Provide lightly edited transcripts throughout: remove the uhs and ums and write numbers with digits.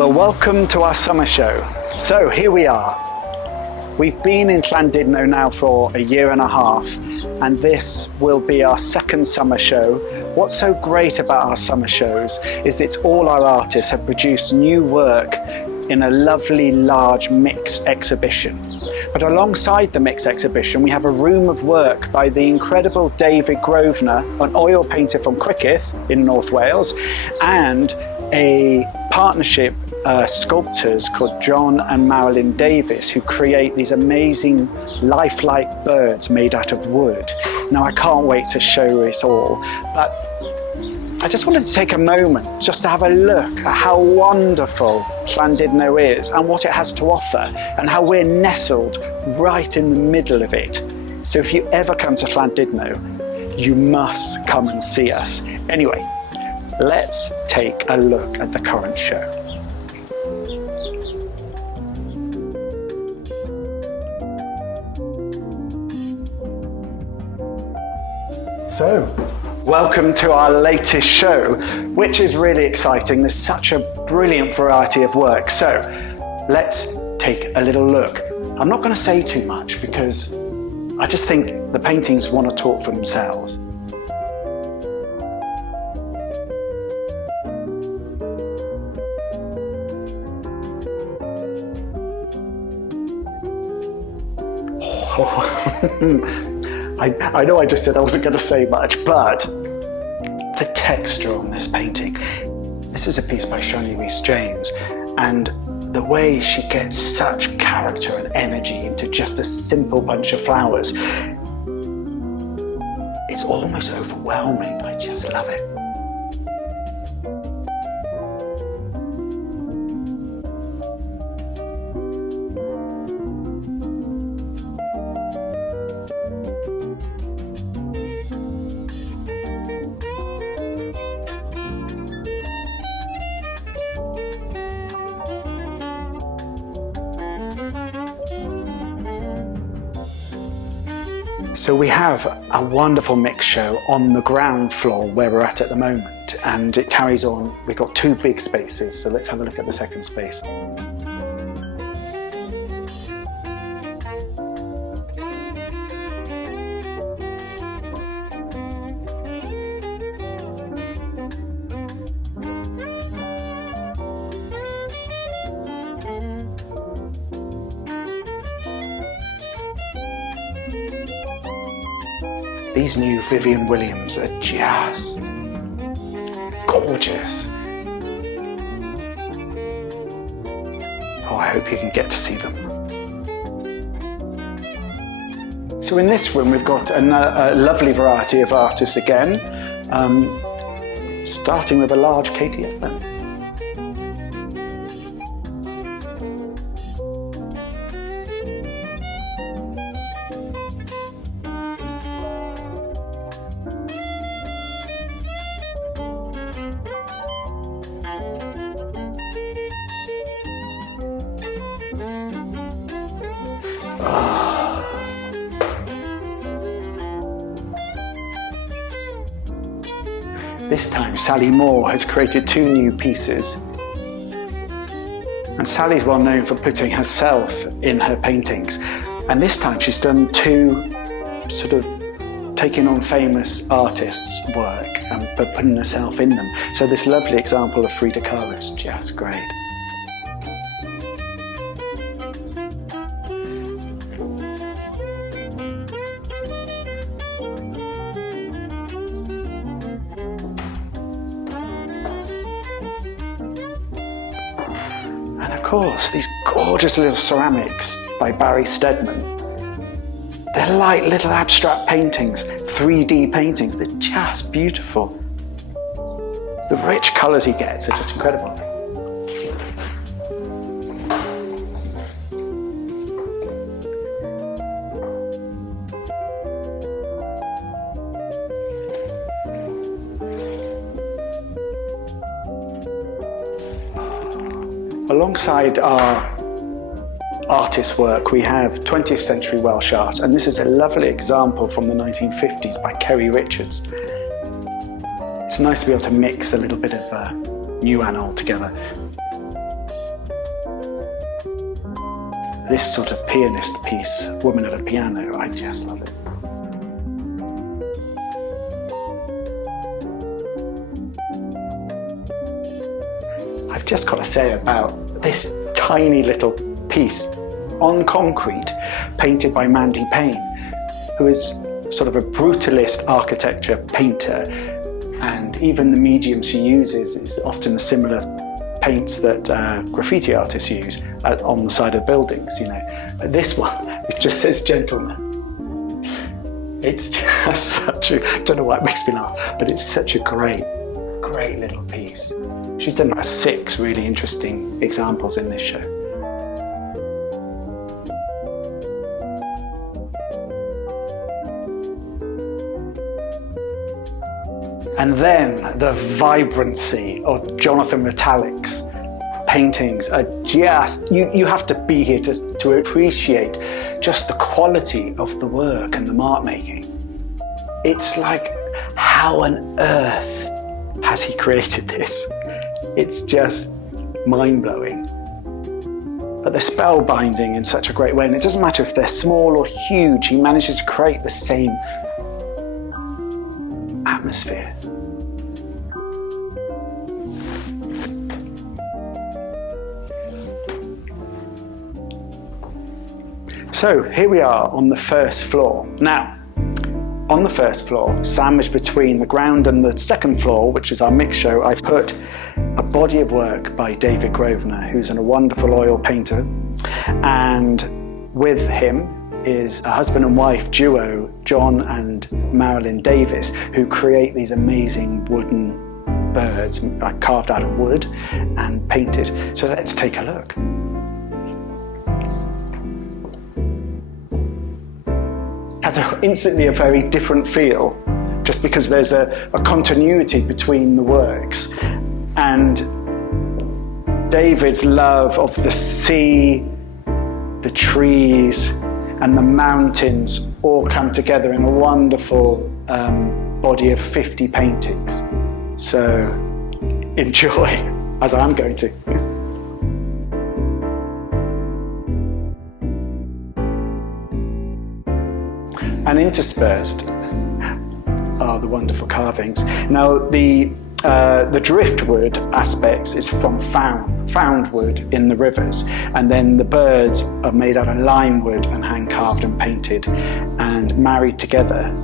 Well, welcome to our summer show. So here we are. We've been in Llandudno now for a year and a half, and this will be our second summer show. What's so great about our summer shows is it's all our artists have produced new work in a lovely large mixed exhibition. But alongside the mixed exhibition, we have a room of work by the incredible David Grosvenor, an oil painter from Criccieth in North Wales, and a partnership sculptors called John and Marilyn Davis, who create these amazing lifelike birds made out of wood. Now, I can't wait to show it all, but I just wanted to take a moment just to have a look at how wonderful Llandudno is and what it has to offer, and how we're nestled right in the middle of it. So if you ever come to Llandudno, you must come and see us. Anyway, let's take a look at the current show. So, welcome to our latest show, which is really exciting. There's such a brilliant variety of work. So, let's take a little look. I'm not going to say too much because I just think the paintings want to talk for themselves. I know I just said I wasn't going to say much, but the texture on this painting. This is a piece by Shani Rees-James, and the way she gets such character and energy into just a simple bunch of flowers, it's almost overwhelming. I just love it. So we have a wonderful mix show on the ground floor where we're at the moment, and it carries on. We've got two big spaces, so let's have a look at the second space. These new Vivian Williams are just gorgeous. Oh, I hope you can get to see them. So in this room, we've got a lovely variety of artists again, starting with a large Katie Ffin. This time, Sally Moore has created two new pieces. And Sally's well known for putting herself in her paintings. And this time she's done two, sort of taking on famous artists' work but putting herself in them. So this lovely example of Frida Kahlo is just great. And of course, these gorgeous little ceramics by Barry Stedman. They're like little abstract paintings, 3D paintings. They're just beautiful. The rich colours he gets are just incredible. Alongside our artist work, we have 20th century Welsh art, and this is a lovely example from the 1950s by Kerry Richards. It's nice to be able to mix a little bit of new and old together. this sort of pianist piece, Woman at a Piano, I just love it. I've just got to say about this tiny little piece on concrete painted by Mandy Payne, who is sort of a brutalist architecture painter, and even the medium she uses is often the similar paints that graffiti artists use on the side of buildings, you know. But this one, it just says gentleman. It's just such a, I don't know why it makes me laugh, but it's such a great little piece. She's done like 6 really interesting examples in this show. And then the vibrancy of Jonathan Metallic's paintings are just, you have to be here to appreciate just the quality of the work and the mark making. It's like, how on earth has he created this? It's just mind-blowing. But they're spellbinding in such a great way, and it doesn't matter if they're small or huge, he manages to create the same atmosphere. So here we are on the first floor. Now, on the first floor, sandwiched between the ground and the second floor, which is our mix show, I've put a body of work by David Grosvenor, who's a wonderful oil painter. And with him is a husband and wife duo, John and Marilyn Davis, who create these amazing wooden birds carved out of wood and painted. So let's take a look. Has instantly a very different feel, just because there's a continuity between the works. And David's love of the sea, the trees, and the mountains all come together in a wonderful body of 50 paintings. So enjoy, as I'm going to. And interspersed are the wonderful carvings. Now the driftwood aspects is from found wood in the rivers, and then the birds are made out of lime wood and hand carved and painted, and married together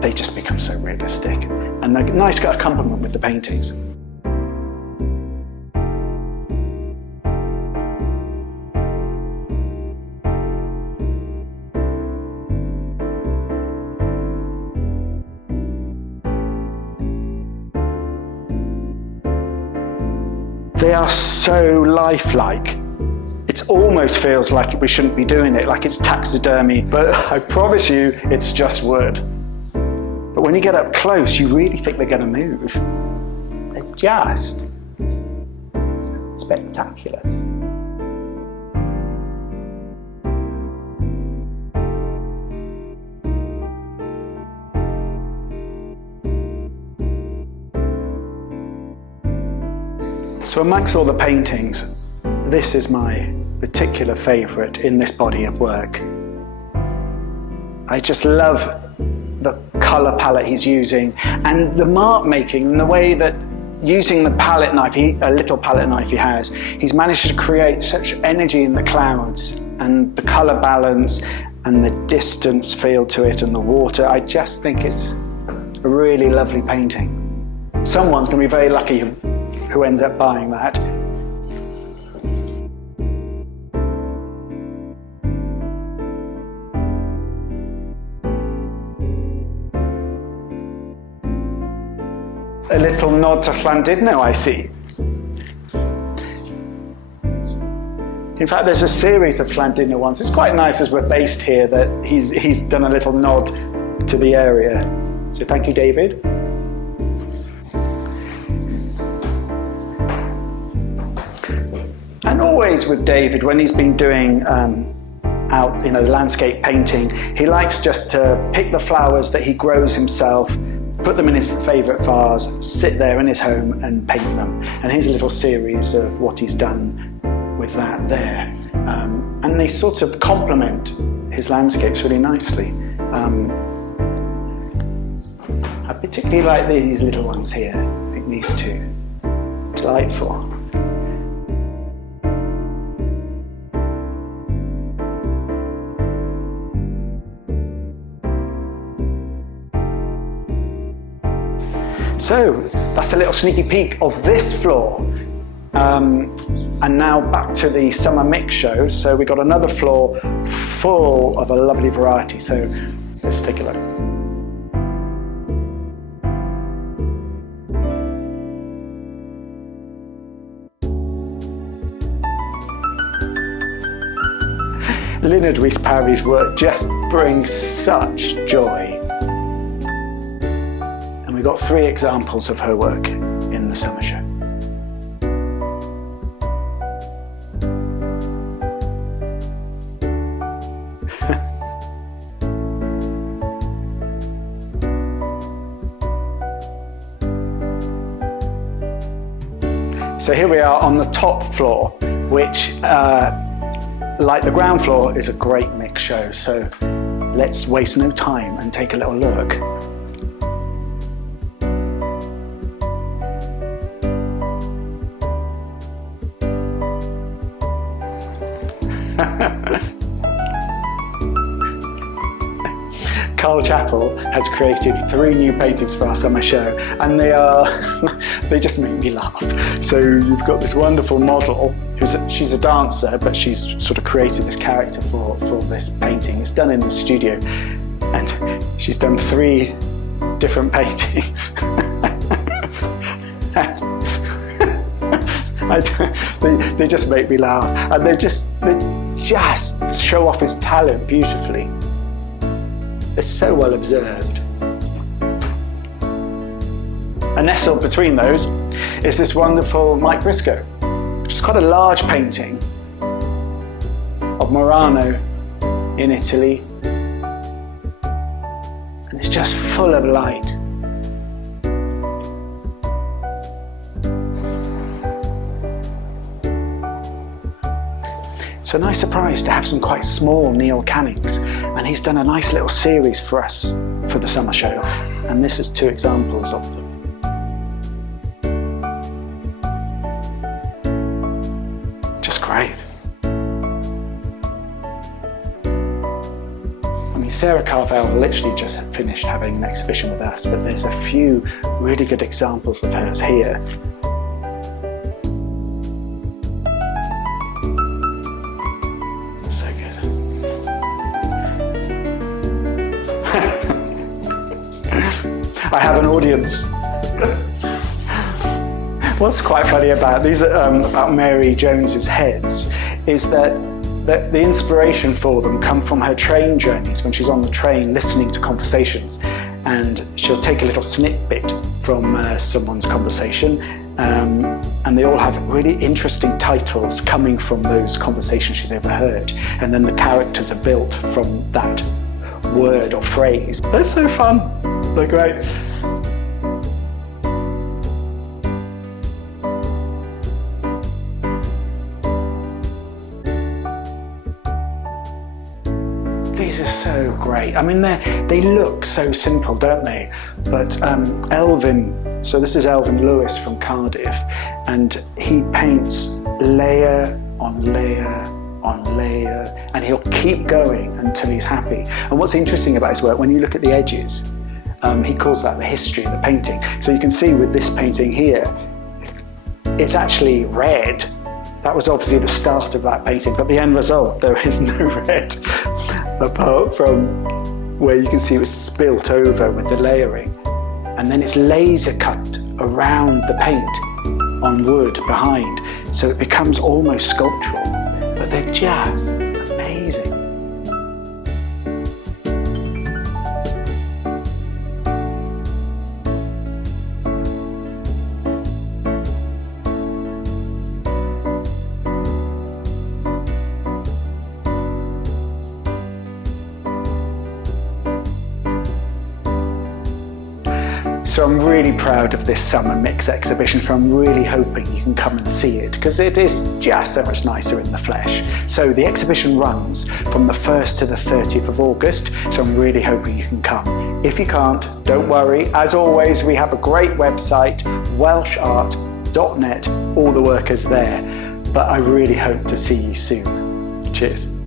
they just become so realistic, and they're a nice accompaniment with the paintings. They are so lifelike. It almost feels like we shouldn't be doing it, like it's taxidermy, but I promise you it's just wood. But when you get up close, you really think they're going to move. They're just spectacular. So amongst all the paintings, this is my particular favourite in this body of work. I just love the colour palette he's using and the mark making, and the way that using the palette knife, a little palette knife he has, he's managed to create such energy in the clouds and the colour balance and the distance feel to it and the water. I just think it's a really lovely painting. Someone's going to be very lucky who ends up buying that. A little nod to Llandudno, I see. In fact, there's a series of Llandudno ones. It's quite nice as we're based here that he's done a little nod to the area. So thank you, David. And always with David, when he's been doing out, the landscape painting, he likes just to pick the flowers that he grows himself, put them in his favourite vase, sit there in his home and paint them. And here's a little series of what he's done with that there. and they sort of complement his landscapes really nicely. I particularly like these little ones here. I think these two, delightful. So that's a little sneaky peek of this floor. And now back to the summer mix show. So we got another floor full of a lovely variety. So let's take a look. Llynedwys Parry's work just brings such joy. And we got 3 examples of her work in the summer show. So here we are on the top floor, which, like the ground floor, is a great mix show. So let's waste no time and take a little look. Carl Chappell has created 3 new paintings for our summer show, and they just make me laugh. So you've got this wonderful model, she's a dancer, but she's sort of created this character for this painting. It's done in the studio, and she's done 3 different paintings. They just make me laugh, and they just show off his talent beautifully. They're so well observed. And nestled between those is this wonderful Mike Briscoe, which is quite a large painting of Murano in Italy. And it's just full of light. It's a nice surprise to have some quite small Neil Cannings, and he's done a nice little series for us for the summer show, and this is 2 examples of them. Just great. I mean, Sarah Carvel literally just finished having an exhibition with us, but there's a few really good examples of hers here. I have an audience. What's quite funny about these, about Mary Jones's heads, is that the inspiration for them come from her train journeys, when she's on the train listening to conversations, and she'll take a little snippet from someone's conversation, and they all have really interesting titles coming from those conversations she's overheard, and then the characters are built from that word or phrase. They're so fun. They're great. These are so great. I mean, they look so simple, don't they? But Elvin, so this is Elvin Lewis from Cardiff, and he paints layer on layer on layer, and he'll keep going until he's happy. And what's interesting about his work, when you look at the edges, he calls that the history of the painting. So you can see with this painting here, it's actually red. That was obviously the start of that painting, but the end result, there is no red, apart from where you can see it was spilt over with the layering. And then it's laser cut around the paint on wood behind, so it becomes almost sculptural, but they're just amazing. So I'm really proud of this summer mix exhibition, so I'm really hoping you can come and see it, because it is just so much nicer in the flesh. So the exhibition runs from the 1st to the 30th of August, so I'm really hoping you can come. If you can't, don't worry. As always, we have a great website, welshart.net, all the work is there. But I really hope to see you soon. Cheers.